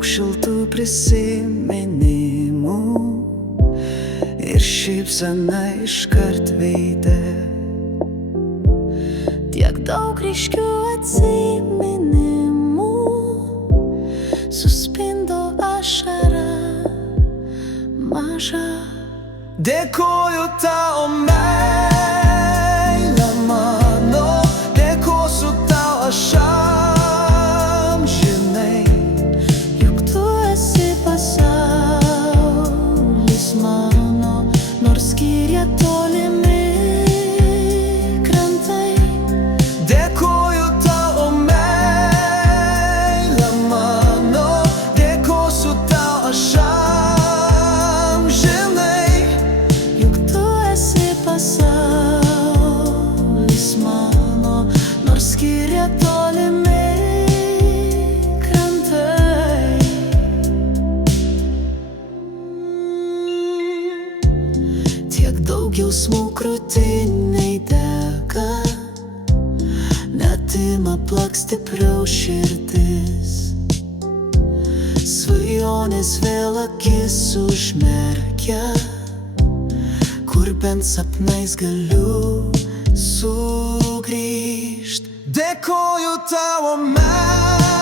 daug šiltų prisiminimų ir šypsena iškart veide. Tiek daug ryškių atsiminimų suspindo ašara maža. Dėkoju tau, meile mano, dėkosiu tau aš amžinai, juk tu esi pasaulis mano, nors skiria tolimi krantai. Dėkoju tau, meile mano, dėkosiu tau aš amžinai, juk tu esi pasaulis mano, nors skiria tolimi krantai. Tiek daug jausmų krūtinėj dega, net ima plakt stipriau širdis. Svajonės vėl akis užmerkia, kur bent sapnais galiu sugrįžt. Dėkoju tavo meile